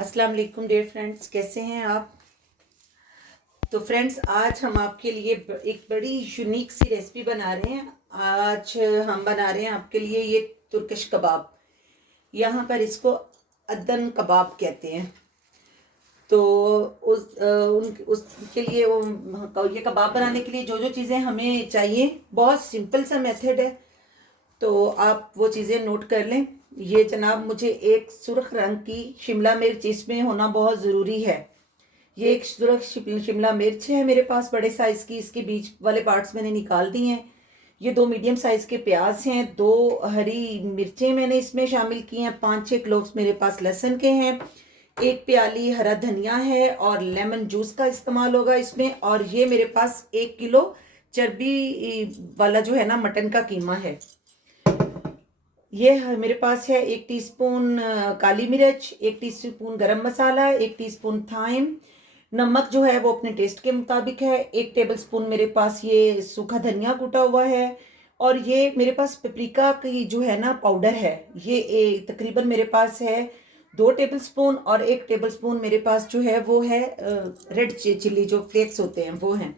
अस्सलाम वालेकुम dear friends, कैसे हैं आप। तो फ्रेंड्स, आज हम आपके लिए एक बड़ी यूनिक सी रेसिपी बना रहे हैं। आज हम बना रहे हैं आपके लिए ये तुर्किश कबाब। यहाँ पर इसको अदन कबाब कहते हैं। तो उसके लिए ये कबाब बनाने के लिए जो जो चीज़ें हमें चाहिए, बहुत सिंपल सा मेथड है। तो आप वो चीज़ें नोट कर लें। ये जनाब, मुझे एक सुर्ख रंग की शिमला मिर्च इसमें होना बहुत ज़रूरी है। ये एक सुर्ख शिमला मिर्च है मेरे पास, बड़े साइज़ की। इसके बीच वाले पार्ट्स मैंने निकाल दिए हैं। ये 2 मीडियम साइज़ के प्याज हैं, 2 हरी मिर्चें मैंने इसमें शामिल की हैं, 5-6 क्लोव्स मेरे पास लहसुन के हैं, 1 प्याली हरा धनिया है और लेमन जूस का इस्तेमाल होगा इसमें। और ये मेरे पास 1 किलो चर्बी वाला जो है ना मटन का कीमा है। ये मेरे पास है 1 टीस्पून काली मिर्च, 1 टीस्पून गरम मसाला, 1 टीस्पून थाइम। नमक जो है वो अपने टेस्ट के मुताबिक है। 1 टेबलस्पून मेरे पास ये सूखा धनिया कूटा हुआ है। और ये मेरे पास पेपरिका की जो है ना पाउडर है, ये तकरीबन मेरे पास है 2 टेबलस्पून। और 1 टेबलस्पून मेरे पास जो है वो है रेड चिल्ली, जो फ्लेक्स होते हैं वो हैं।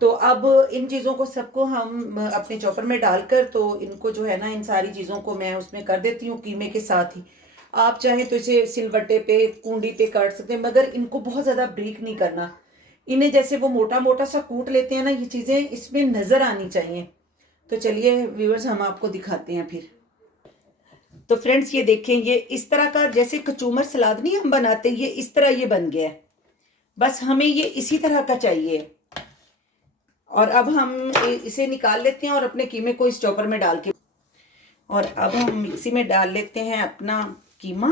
तो अब इन चीज़ों को सबको हम अपने चॉपर में डालकर, तो इनको जो है ना, इन सारी चीज़ों को मैं उसमें कर देती हूँ कीमे के साथ ही। आप चाहें तो इसे सिलबट्टे पे, कूंडी पे काट सकते हैं, मगर इनको बहुत ज़्यादा ब्रीक नहीं करना। इन्हें जैसे वो मोटा मोटा सा कूट लेते हैं ना, ये चीज़ें इसमें नज़र आनी चाहिए। तो चलिए व्यूअर्स, हम आपको दिखाते हैं फिर। तो फ्रेंड्स, ये देखें, ये इस तरह का, जैसे कचूमर सलाद नहीं हम बनाते, ये इस तरह ये बन गया है। बस हमें ये इसी तरह का चाहिए। और अब हम इसे निकाल लेते हैं और अपने कीमे को इस चॉपर में डाल के, और अब हम मिक्सी में डाल लेते हैं अपना कीमा।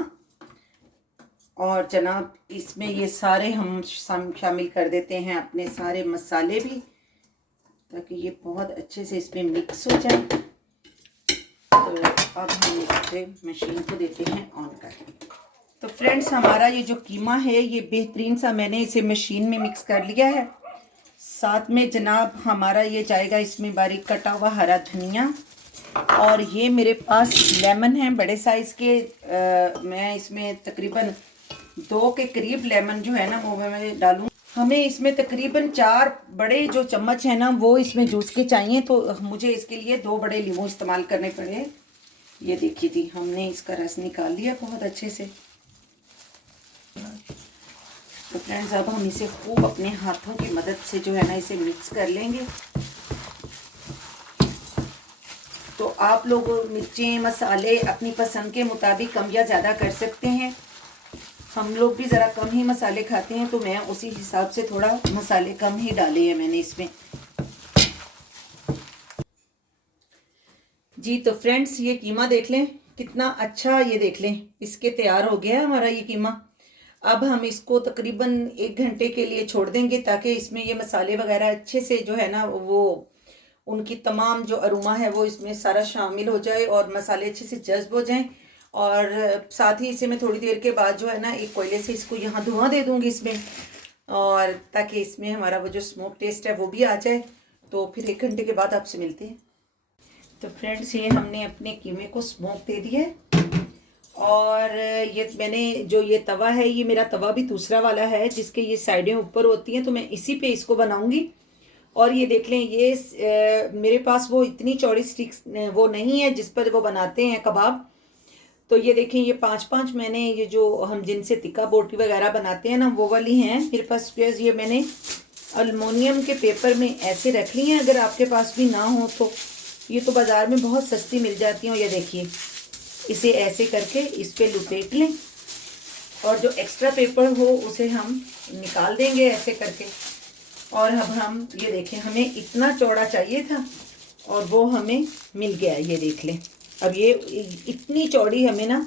और जनाब, इसमें ये सारे हम शामिल कर देते हैं अपने सारे मसाले भी, ताकि ये बहुत अच्छे से इसमें मिक्स हो जाए। तो अब हम इस पे मशीन को देते हैं ऑन कर। तो फ्रेंड्स, हमारा ये जो कीमा है, ये बेहतरीन सा मैंने इसे मशीन में मिक्स कर लिया है। साथ में जनाब हमारा ये जाएगा इसमें बारीक कटा हुआ हरा धनिया। और ये मेरे पास लेमन है बड़े साइज़ के। मैं इसमें तकरीबन 2 के करीब लेमन जो है ना वो मैं डालूँ। हमें इसमें तकरीबन 4 बड़े जो चम्मच है ना वो इसमें जूस के चाहिए। तो मुझे इसके लिए 2 बड़े लीमू इस्तेमाल करने पड़े। ये देखिए जी, हमने इसका रस निकाल लिया बहुत अच्छे से। तो फ्रेंड्स, अब हम इसे खूब अपने हाथों की मदद से जो है ना इसे मिक्स कर लेंगे। तो आप लोग मिर्चें मसाले अपनी पसंद के मुताबिक कम या ज़्यादा कर सकते हैं। हम लोग भी ज़रा कम ही मसाले खाते हैं, तो मैं उसी हिसाब से थोड़ा मसाले कम ही डाले हैं मैंने इसमें जी। तो फ्रेंड्स, ये कीमा देख लें कितना अच्छा, ये देख लें इसके तैयार हो गया हमारा ये कीमा। अब हम इसको तकरीबन 1 घंटे के लिए छोड़ देंगे, ताकि इसमें ये मसाले वगैरह अच्छे से जो है ना वो उनकी तमाम जो अरोमा है वो इसमें सारा शामिल हो जाए और मसाले अच्छे से जज्ब हो जाएं। और साथ ही इसे मैं थोड़ी देर के बाद जो है ना एक कोयले से इसको यहाँ धुआं दे दूँगी इसमें, और ताकि इसमें हमारा वो जो स्मोक टेस्ट है वो भी आ जाए। तो फिर 1 घंटे के बाद आपसे मिलते हैं। तो फ्रेंड्स, ये हमने अपने कीमे को स्मोक दे दिया है। और ये मैंने जो ये तवा है, ये मेरा तवा भी दूसरा वाला है जिसके ये साइडें ऊपर होती हैं, तो मैं इसी पे इसको बनाऊंगी। और ये देख लें, ये मेरे पास वो इतनी चौड़ी स्टिक्स वो नहीं है जिस पर वो बनाते हैं कबाब। तो ये देखें, ये 5-5 मैंने, ये जो हम जिनसे तिक्का बोटी वगैरह बनाते हैं ना वो वाली हैं मेरे पास। ये मैंने अल्मोनियम के पेपर में ऐसे रख ली हैं। अगर आपके पास भी ना हो तो ये तो बाज़ार में बहुत सस्ती मिल जाती हैं। ये देखिए, इसे ऐसे करके इस पे लपेट लें, और जो एक्स्ट्रा पेपर हो उसे हम निकाल देंगे ऐसे करके। और अब हम ये देखें, हमें इतना चौड़ा चाहिए था और वो हमें मिल गया। ये देख लें, अब ये इतनी चौड़ी हमें ना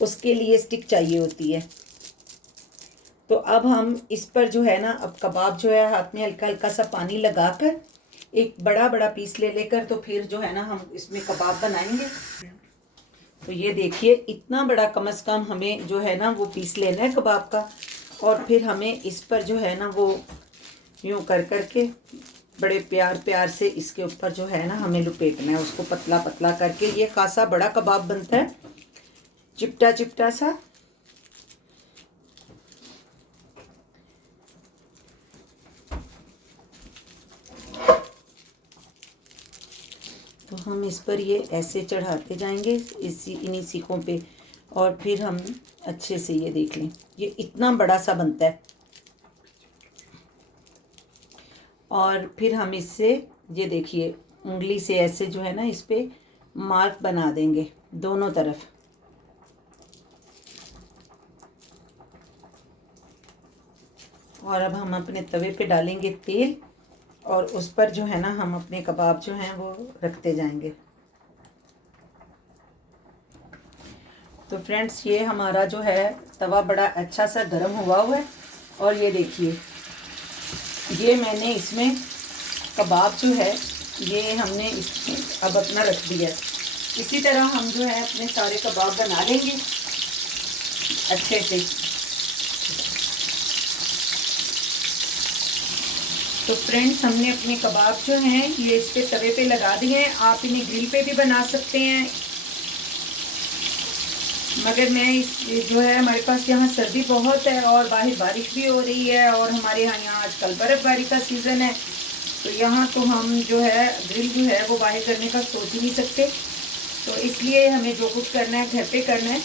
उसके लिए स्टिक चाहिए होती है। तो अब हम इस पर जो है ना, अब कबाब जो है हाथ में हल्का हल्का सा पानी लगाकर एक बड़ा बड़ा पीस ले लेकर, तो फिर जो है ना हम इसमें कबाब बनाएंगे। तो ये देखिए, इतना बड़ा कम से कम हमें जो है ना वो पीस लेना है कबाब का। और फिर हमें इस पर जो है ना वो यूँ कर करके बड़े प्यार से इसके ऊपर जो है ना हमें लपेटना है उसको, पतला पतला करके। ये खासा बड़ा कबाब बनता है, चिपटा चिपटा सा। हम इस पर ये ऐसे चढ़ाते जाएंगे इन्हीं सीखों पे, और फिर हम अच्छे से ये देख लें, ये इतना बड़ा सा बनता है। और फिर हम इससे ये देखिए उंगली से ऐसे जो है ना इस पे मार्क बना देंगे दोनों तरफ। और अब हम अपने तवे पे डालेंगे तेल, और उस पर जो है ना हम अपने कबाब जो हैं वो रखते जाएंगे। तो फ्रेंड्स, ये हमारा जो है तवा बड़ा अच्छा सा गर्म हुआ है। और ये देखिए, ये मैंने इसमें कबाब जो है ये हमने इसमें अब अपना रख दिया। इसी तरह हम जो है अपने सारे कबाब बना लेंगे अच्छे से। तो फ्रेंड्स, हमने अपने कबाब जो हैं ये इस पे तवे पे लगा दिए हैं। आप इन्हें ग्रिल पे भी बना सकते हैं, मगर मैं इस जो है हमारे पास यहाँ सर्दी बहुत है और बाहर बारिश भी हो रही है, और हमारे यहाँ आजकल बर्फ़बारी का सीज़न है, तो यहाँ तो हम जो है ग्रिल जो है वो बाहर करने का सोच ही नहीं सकते। तो इसलिए हमें जो कुछ करना है घर पे करना है।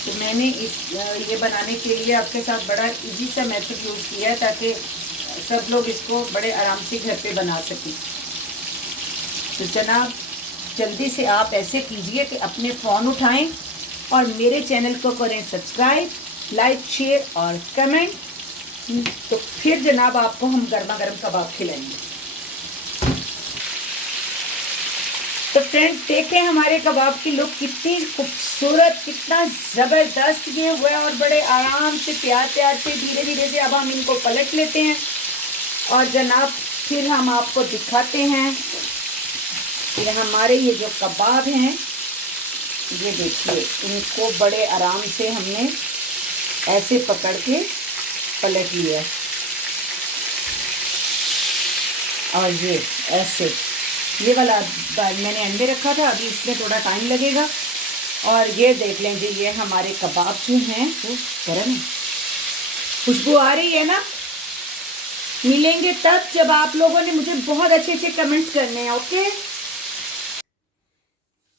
तो मैंने ये बनाने के लिए आपके साथ बड़ा इजी सा मेथड यूज़ किया है, ताकि सब लोग इसको बड़े आराम से घर पे बना सकें। तो जनाब, जल्दी से आप ऐसे कीजिए कि अपने फ़ोन उठाएं और मेरे चैनल को करें सब्सक्राइब, लाइक, शेयर और कमेंट। तो फिर जनाब आपको हम गर्मा गर्म कबाब खिलाएंगे। तो फ्रेंड्स, देखें हमारे कबाब की लुक कितनी खूबसूरत, कितना ज़बरदस्त ये हुआ है, और बड़े आराम से प्यार प्यार से धीरे धीरे से अब हम इनको पलट लेते हैं। और जनाब फिर हम आपको दिखाते हैं कि हमारे ये जो कबाब हैं, ये देखिए इनको बड़े आराम से हमने ऐसे पकड़ के पलट लिया है। और ये ऐसे, ये वाला मैंने अंडे रखा था, अभी इसमें थोड़ा टाइम लगेगा। और ये देख लें जी, ये हमारे कबाब जो हैं वो गर्म, खुशबू आ रही है ना। मिलेंगे तब जब आप लोगों ने मुझे बहुत अच्छे अच्छे कमेंट्स करने हैं, ओके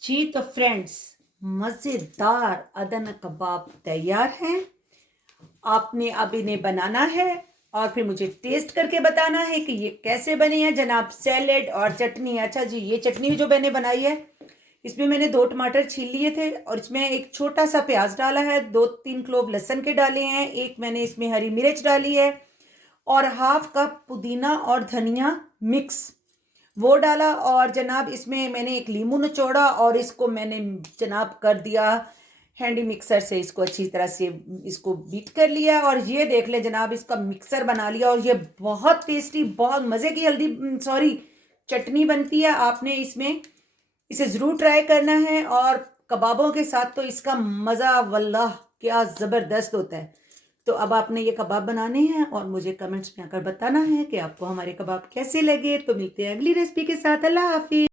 जी। तो फ्रेंड्स, मज़ेदार अदन कबाब तैयार हैं। आपने अब इन्हें बनाना है और फिर मुझे टेस्ट करके बताना है कि ये कैसे बने हैं जनाब। सैलेड और चटनी, अच्छा जी, ये चटनी जो मैंने बनाई है इसमें मैंने 2 टमाटर छील लिए थे, और इसमें एक छोटा सा प्याज डाला है, 2-3 क्लोव लहसुन के डाले हैं, एक मैंने इसमें हरी मिर्च डाली है, और हाफ कप पुदीना और धनिया मिक्स वो डाला। और जनाब इसमें मैंने एक लीमू निचोड़ा और इसको मैंने जनाब कर दिया हैंडी मिक्सर से, इसको अच्छी तरह से इसको बीट कर लिया। और ये देख लें जनाब, इसका मिक्सर बना लिया, और ये बहुत टेस्टी, बहुत मज़े की चटनी बनती है। आपने इसमें इसे ज़रूर ट्राई करना है, और कबाबों के साथ तो इसका मज़ा वल्लाह क्या ज़बरदस्त होता है। तो अब आपने ये कबाब बनाने हैं और मुझे कमेंट्स में आकर बताना है कि आपको हमारे कबाब कैसे लगे। तो मिलते हैं अगली रेसिपी के साथ। अल्लाह हाफिज़।